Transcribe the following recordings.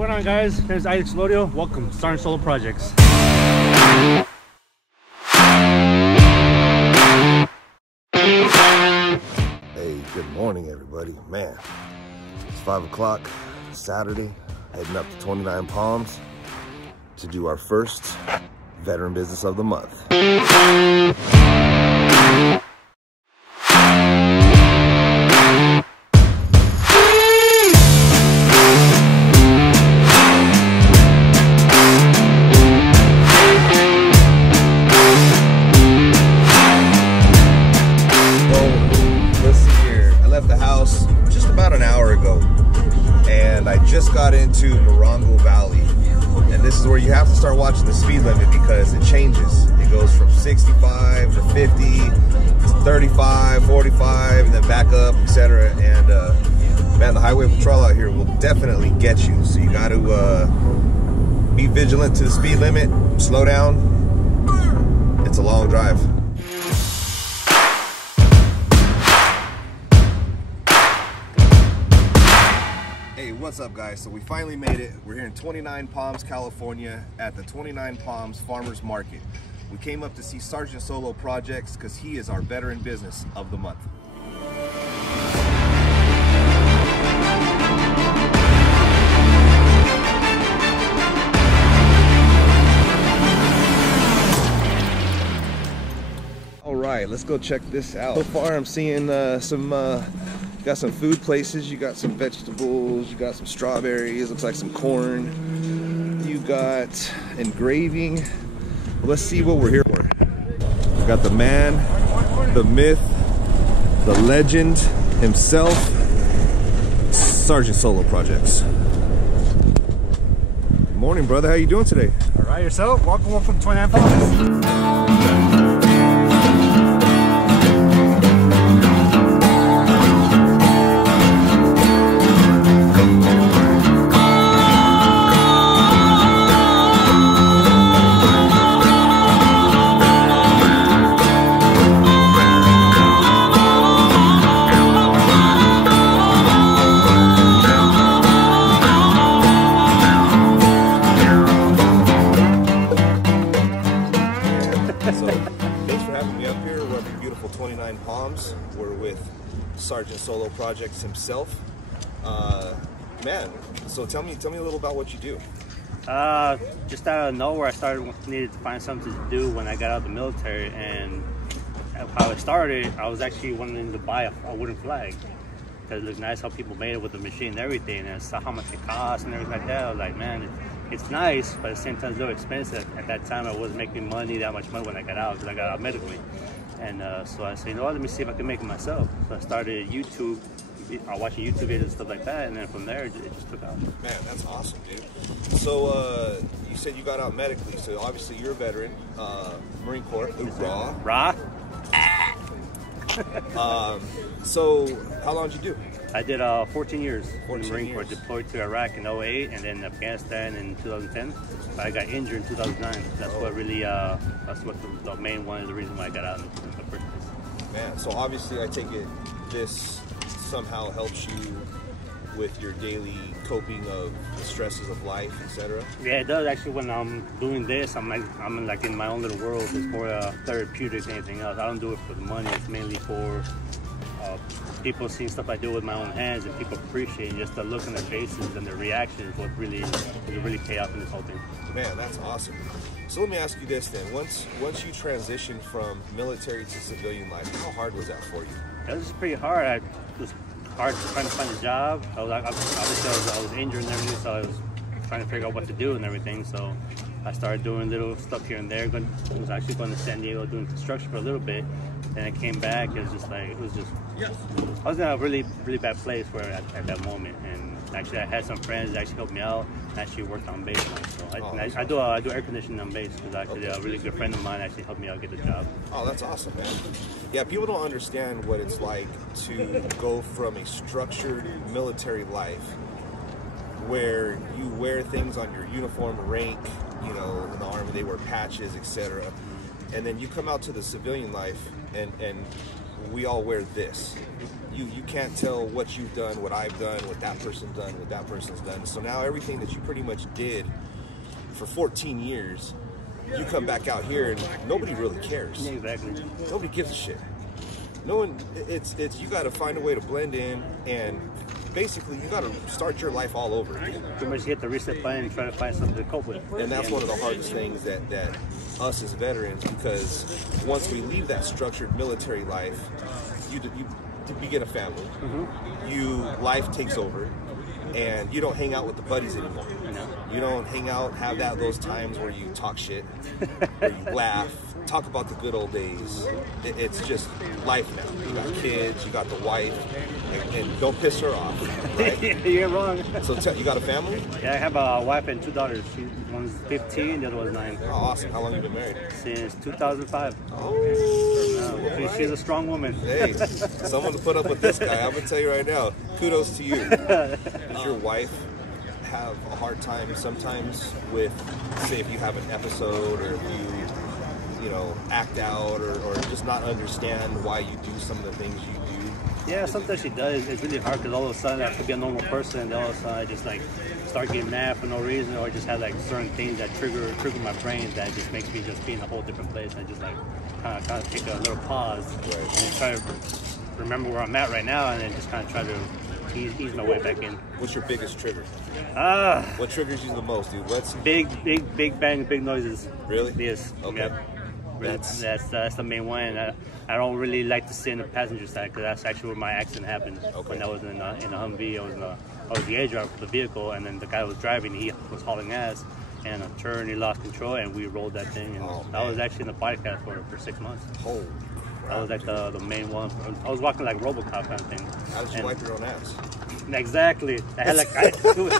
going on, guys? Here's Alex Lodio. Welcome to Sergeant Solo Projects. Hey, good morning, everybody. Man, it's 5 o'clock Saturday, heading up to 29 Palms to do our first veteran business of the month. Just got into Morongo Valley, and this is where you have to start watching the speed limit because it changes. It goes from 65 to 50 to 35, 45, and then back up, etc. And man, the highway patrol out here will definitely get you, so you got to be vigilant to the speed limit, slow down. It's a long drive. Hey, what's up, guys? So we finally made it. We're here in 29 Palms, California at the 29 Palms Farmers Market. We came up to see Sergeant Solo Projects because he is our veteran business of the month. All right, let's go check this out. So far I'm seeing you got some food places, you got some vegetables, you got some strawberries, looks like some corn. You got engraving. Well, let's see what we're here for. We got the man, the myth, the legend himself, Sergeant Solo Projects. Good morning, brother. How you doing today? All right, yourself? Welcome to 29 Palms. We're with Sergeant Solo Projects himself. Man, so tell me a little about what you do. Just out of nowhere, I needed to find something to do when I got out of the military, and how it started, I was actually wanting to buy a wooden flag because it looked nice how people made it with the machine and everything, and I saw how much it cost and everything like that. I was like, man, it's nice, but at the same time it's a little expensive. At that time I wasn't making that much money when I got out, because I got out medically. And so I said, you know what, let me see if I can make it myself. So I started YouTube, watching YouTube videos and stuff like that, and then from there it just took off. Man, that's awesome, dude. So you said you got out medically, so obviously you're a veteran, Marine Corps, hoorah. Rah. So how long did you do? I did 14 years in the Marine Corps, deployed to Iraq in 08 and then Afghanistan in 2010. But I got injured in 2009. That's what really, that's what the main one is, the reason why I got out in the first place. Man, so obviously I take it this somehow helps you with your daily coping of the stresses of life, etc. Yeah, it does. Actually, when I'm doing this, I'm like in my own little world. It's more therapeutic than anything else. I don't do it for the money. It's mainly for people seeing stuff I do with my own hands, and people appreciate just the look on their faces and their reactions. What really pay off in this whole thing. Man, that's awesome. So let me ask you this then: once you transitioned from military to civilian life, how hard was that for you? It was pretty hard. It was hard trying to find a job. I was injured and everything, so I was trying to figure out what to do and everything. So I started doing little stuff here and there. I was actually going to San Diego doing construction for a little bit. Then I came back. It was just I was in a really bad place at that moment. And actually, I had some friends that actually helped me out. I actually worked on base now. So I do air conditioning on base, because actually a really good friend of mine actually helped me out get the job. Oh, that's awesome, man. Yeah, people don't understand what it's like to go from a structured military life where you wear things on your uniform, rank, you know, in the Army they wear patches, etc. And then you come out to the civilian life, and we all wear this. You can't tell what you've done, what I've done, what that person's done, what that person's done. So now everything that you pretty much did for 14 years, you come back out here and nobody really cares. Yeah, exactly. Nobody gives a shit. No one. It's you got to find a way to blend in, and basically you got to start your life all over again. Pretty much hit the reset button and try to find something to cope with. And that's one of the hardest things that us as veterans, because once we leave that structured military life, you get a family. Life takes over, and you don't hang out with the buddies anymore. You don't hang out, have those times where you talk shit, where you laugh, talk about the good old days. It's just life now. You got kids, you got the wife, and don't piss her off, right? You're wrong. So you got a family? Yeah, I have a wife and 2 daughters. One's 15, the other one's 9. Oh, awesome. How long have you been married? Since 2005. Oh, right. She's a strong woman. Hey, someone to put up with this guy. I'm gonna tell you right now. Kudos to you. Does your wife have a hard time sometimes with, say, if you have an episode, or if you act out, or just not understand why you do some of the things you do? Yeah, sometimes she does. It's really hard because all of a sudden I have to be a normal person, and all of a sudden I just like start getting mad for no reason, or just have like certain things that trigger my brain that just makes me just be in a whole different place. And I just like kind of take a little pause and try to remember where I'm at right now, and then just kind of try to ease my way back in. What's your biggest trigger? What triggers you the most, dude? What's big bang, big noises. Really? Yes. Okay. Yep. That's the main one. I don't really like to sit in the passenger side, because that's actually where my accident happened. Okay. When I was in a Humvee, I was the A driver for the vehicle, and then the guy was driving. He was hauling ass, and a turn, he lost control, and we rolled that thing. And I was actually in the body cast for 6 months. Holy crap. That was like the main one. I was walking like RoboCop kind of thing. How did you wipe your own ass? Exactly. I had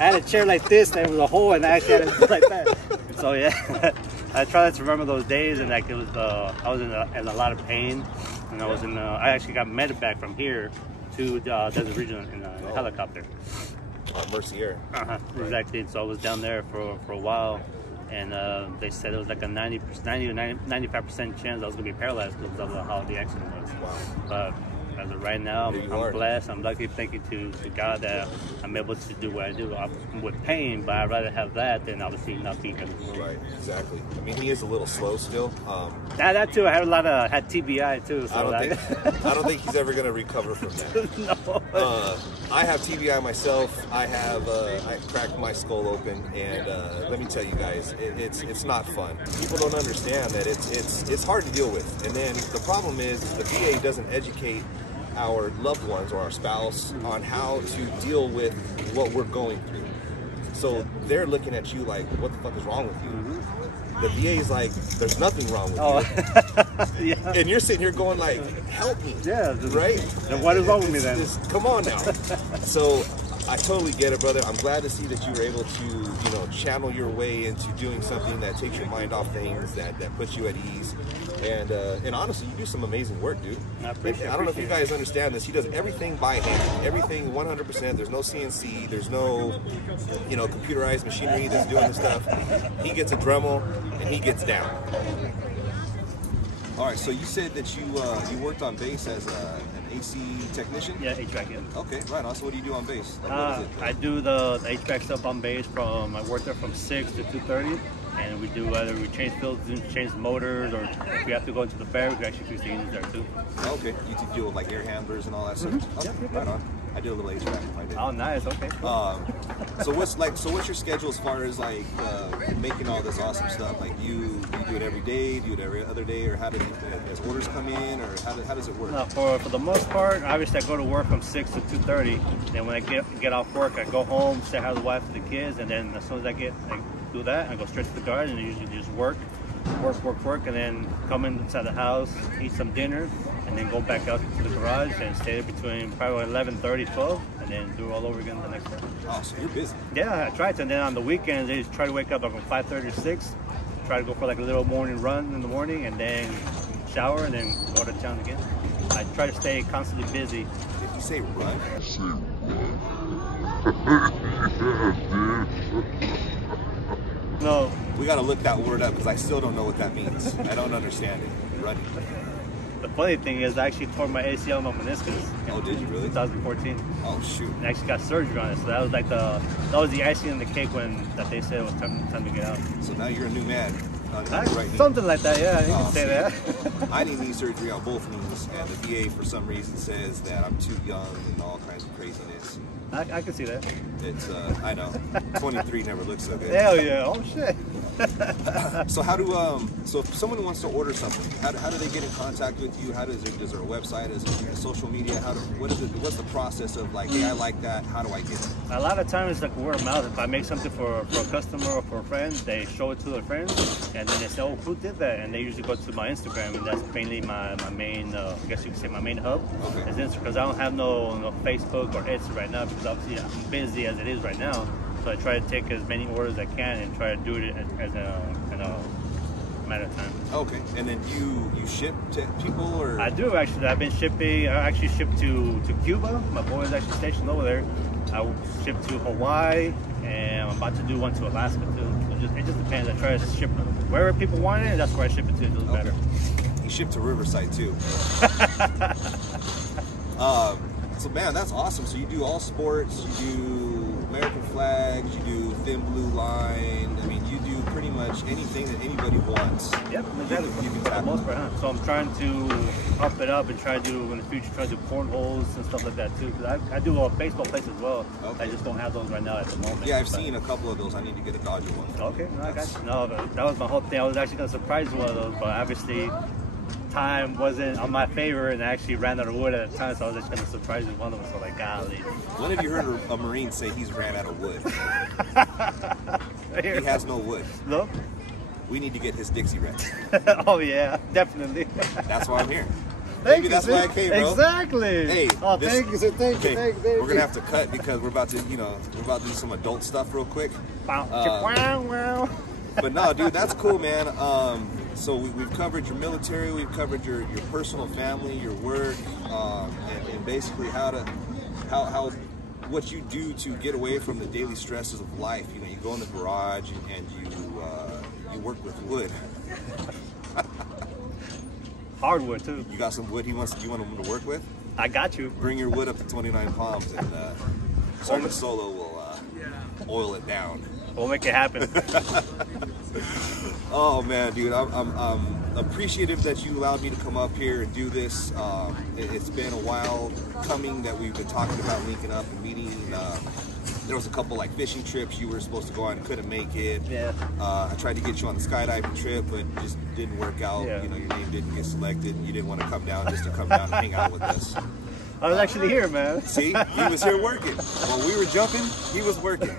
I had a chair like this, and there was a hole, and I actually had it like that. So yeah, I tried to remember those days, and like it was, I was in a lot of pain, and I was I actually got medevac from here to Desert Region in a helicopter. Mercy Air. Exactly. So I was down there for a while, and they said it was like a 90 or 95% chance I was gonna be paralyzed because of how the accident was. Wow. But as of right now, I'm blessed. I'm lucky, thank you to God that I'm able to do what I do. I'm with pain, but I'd rather have that than obviously not be good. Right, exactly. I mean, he is a little slow still. That too. I had TBI too. So I don't think he's ever going to recover from that. No. I have TBI myself. I cracked my skull open, and let me tell you guys, it's not fun. People don't understand that it's hard to deal with. And then the problem is the VA doesn't educate our loved ones or our spouse on how to deal with what we're going through. So they're looking at you like, what the fuck is wrong with you? The VA is like, there's nothing wrong with you. Yeah. And you're sitting here going like, help me. Yeah. Right? Then what is wrong with me then? Come on now. So I totally get it, brother. I'm glad to see that you were able to, channel your way into doing something that takes your mind off things, that puts you at ease. And honestly, you do some amazing work, dude. I don't know if you guys understand this. He does everything by hand, everything 100%. There's no CNC, there's no, computerized machinery that's doing this stuff. He gets a Dremel and he gets down. All right, so you said that you worked on base as an AC technician? Yeah, HVAC. Yeah. Okay, right on. So what do you do on base? Like, what is it? I do the HVAC stuff on base I work there from 6 to 2:30, and we do whether we change filters, change the motors, or if we have to go into the barracks, we actually fix the engines there too. Okay, you deal with like air handlers and all that stuff? Okay, Yep. right on. I do a little HVAC in my day. Oh, nice. Okay. So what's your schedule as far as like making all this awesome stuff? Like you do it every day, do it every other day, or as orders come in, or how does it work? For the most part, obviously I go to work from 6 to 2:30. Then when I get off work, I go home, say hi to the wife, to the kids, and then as soon as I do that, I go straight to the garden and usually just work, and then come inside the house, eat some dinner, and then go back out to the garage and stay there between probably 11:30, 12, and then do it all over again the next day. Oh, so you're busy. Yeah, I try to. And then on the weekends, I just try to wake up like from 5:30 to 6, try to go for like a little morning run in the morning, and then shower, and then go to town again. I try to stay constantly busy. Did you say run? No. We got to look that word up because I still don't know what that means. I don't understand it. Running. The funny thing is, I actually tore my ACL and my meniscus. Oh, did you really? 2014. Oh shoot! And I actually got surgery on it, so that was like that was the icing on the cake that they said it was time to get out. So now you're a new man. Something like that, yeah. You can say that. I need knee surgery on both knees, and the VA for some reason says that I'm too young and all kinds of craziness. I can see that. It's I know. 23 never looks so good. Hell yeah! Oh shit. So how do so if someone wants to order something, how do they get in contact with you? Is there a website? Is there social media? What's the process of like, hey, I like that, how do I get it? A lot of times it's like word of mouth. If I make something for a customer or for a friend, they show it to their friends, and then they say, oh, who did that? And they usually go to my Instagram, and that's mainly my main, I guess you could say my main hub. Okay. Is Instagram, because I don't have no Facebook or Etsy right now, because obviously I'm busy as it is right now. So I try to take as many orders as I can and try to do it as in a matter of time. Okay, and then you ship to people, or? I do actually. I've been shipping. I actually shipped to Cuba. My boy is actually stationed over there. I shipped to Hawaii, and I'm about to do one to Alaska too. It just depends. I try to ship wherever people want it. That's where I ship it to. It doesn't matter. You ship to Riverside too. So man, that's awesome. So you do all sports. You do American flags, you do thin blue line. I mean, you do pretty much anything that anybody wants. Yep, exactly. For the most part, huh? So I'm trying to up it up and try to do in the future, try to do cornholes and stuff like that too. Because I do baseball plays as well. Okay. I just don't have those right now at the moment. Yeah, I've seen a couple of those. I need to get a Dodger one. Okay, no, I got you. No, that was my whole thing. I was actually gonna surprise you one of those, but obviously time wasn't on my favor, and I actually ran out of wood at the time, so I was just gonna surprise you with one of them. So like, golly. When have you heard a Marine say he's ran out of wood? He has no wood. No. We need to get his Dixie ready. Oh yeah, definitely. That's why I'm here. Maybe that's why I came, bro. Exactly. Hey, oh, thank you, thank you. We're gonna have to cut because we're about to do some adult stuff real quick. But no, dude, that's cool, man. So we've covered your military, we've covered your personal family, your work, and basically what you do to get away from the daily stresses of life. You know, you go in the garage and you work with wood. Hardwood too. You got some wood you want him to work with? I got you. Bring your wood up to 29 palms, and Sergeant Solo will oil it down. We'll make it happen. Oh man, dude, I'm appreciative that you allowed me to come up here and do this. It's been a while coming that we've been talking about linking up and meeting. There was a couple like fishing trips you were supposed to go on and couldn't make it. Yeah. I tried to get you on the skydiving trip, but just didn't work out. Yeah. You know, your name didn't get selected. You didn't want to come down just to come down and hang out with us. I was actually here, man. See, he was here working. While we were jumping, he was working.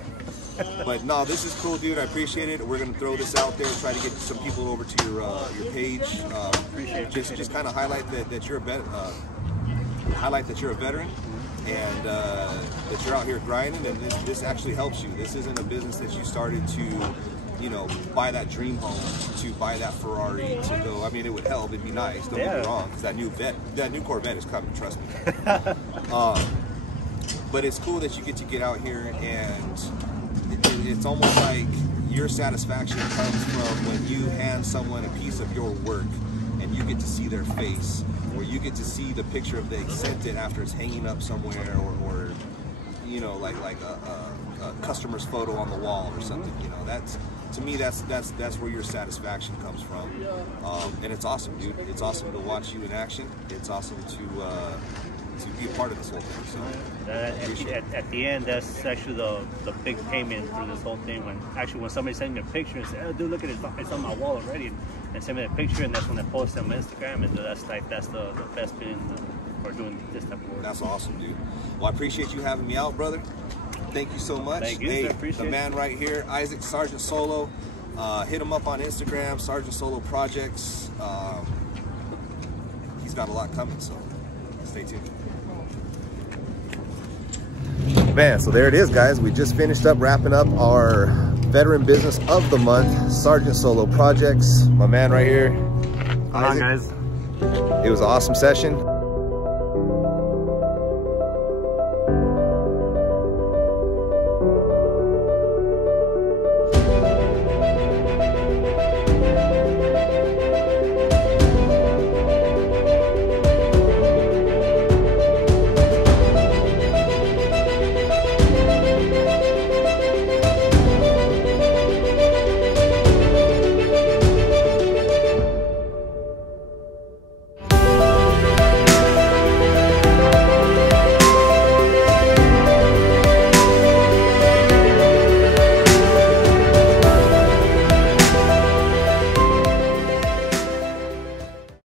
But no, this is cool, dude. I appreciate it. We're gonna throw this out there and try to get some people over to your page. Just kind of highlight that you're a veteran, and that you're out here grinding, and this actually helps you. This isn't a business that you started to, you know, buy that dream home, to buy that Ferrari, to go. I mean, it would help. It'd be nice. Don't get me wrong, because that new Corvette is coming. Trust me. But it's cool that you get out here, and it's almost like your satisfaction comes from when you hand someone a piece of your work and you get to see their face, or you get to see the picture of they sent it after it's hanging up somewhere, or you know, like a customer's photo on the wall or something. You know, that's, to me, that's where your satisfaction comes from. And it's awesome, dude. It's awesome to watch you in action. It's awesome to be a part of this whole thing. So at the end, that's actually the big payment for this whole thing. When somebody sends me a picture and says, "Oh, dude, look at it, it's on my wall already," and send me a picture, and that's when I post it on my Instagram, and that's the best feeling for doing this type of work. That's awesome, dude. Well, I appreciate you having me out, brother. Thank you so much. Thank you, sir. Appreciate the man right here, Isaac Sergeant Solo. Hit him up on Instagram, Sergeant Solo Projects. He's got a lot coming, so stay tuned. Man, so there it is, guys. We just finished up wrapping up our veteran business of the month, Sergeant Solo Projects. My man right here, Isaac. Hi, guys. It was an awesome session.